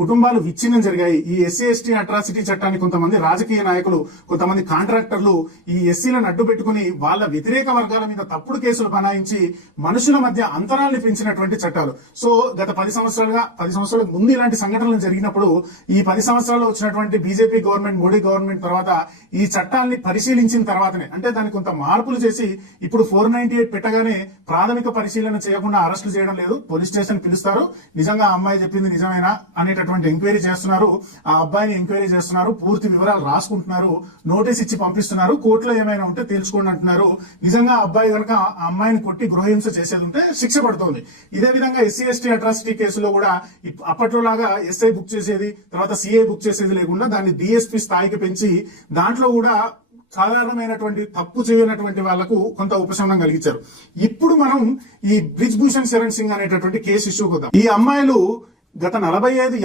కుటుంబాలు విచ్ఛిన్నం జరిగాయి. ఈ ఎస్సీ ఎస్టీ అట్రాసిటీ చట్టాన్ని కొంతమంది రాజకీయ నాయకులు, కొంతమంది కాంట్రాక్టర్లు ఈ ఎస్సీలను అడ్డు పెట్టుకుని వాళ్ళ వ్యతిరేక వర్గాల మీద తప్పుడు కేసులు బనాయించి మనుషుల మధ్య అంతరాల్ని పెంచినటువంటి చట్టాలు. సో గత 10 సంవత్సరాల ముందు ఇలాంటి సంఘటనలు జరిగినప్పుడు ఈ 10 సంవత్సరాల్లో వచ్చినటువంటి బీజేపీ గవర్నమెంట్, మోడీ గవర్నమెంట్ తర్వాత ఈ చట్టాన్ని పరిశీలించిన తర్వాతనే, అంటే దానికి కొంత మార్పులు చేసి ఇప్పుడు 498 పెట్టగానే ప్రాథమిక పరిశీలన చేయకుండా అరెస్టులు చేయడం లేదు. పోలీస్ స్టేషన్ పిలుస్తారు, నిజంగా ఆ అమ్మాయి చెప్పింది నిజమేనా అనేటటువంటి ఎంక్వైరీ చేస్తున్నారు, ఆ అబ్బాయిని ఎంక్వైరీ చేస్తున్నారు, పూర్తి వివరాలు రాసుకుంటున్నారు, నోటీస్ ఇచ్చి పంపిస్తున్నారు, కోర్టులో ఏమైనా ఉంటే తేల్చుకోండి అంటున్నారు. నిజంగా అబ్బాయి కనుక ఆ అమ్మాయిని కొట్టి గృహహింస చేసేది ఉంటే శిక్ష పడుతోంది. ఇదే విధంగా ఎస్సీ ఎస్టీ అట్రాసిటీ కేసులో కూడా అప్పట్లో లాగా ఎస్ఐ బుక్ చేసేది, తర్వాత సిఐ బుక్ చేసేది లేకుండా దాన్ని డిఎస్పీ స్థాయికి పెంచి దాంట్లో కూడా సాధారణమైనటువంటి తప్పు చేయనటువంటి వాళ్లకు కొంత ఉపశమనం కలిగించారు. ఇప్పుడు మనం ఈ బ్రిజ్ భూషణ్ శరణ్ సింగ్ అనేటటువంటి కేసు ఇష్యూకి వద్దాం. ఈ అమ్మాయిలు గత 45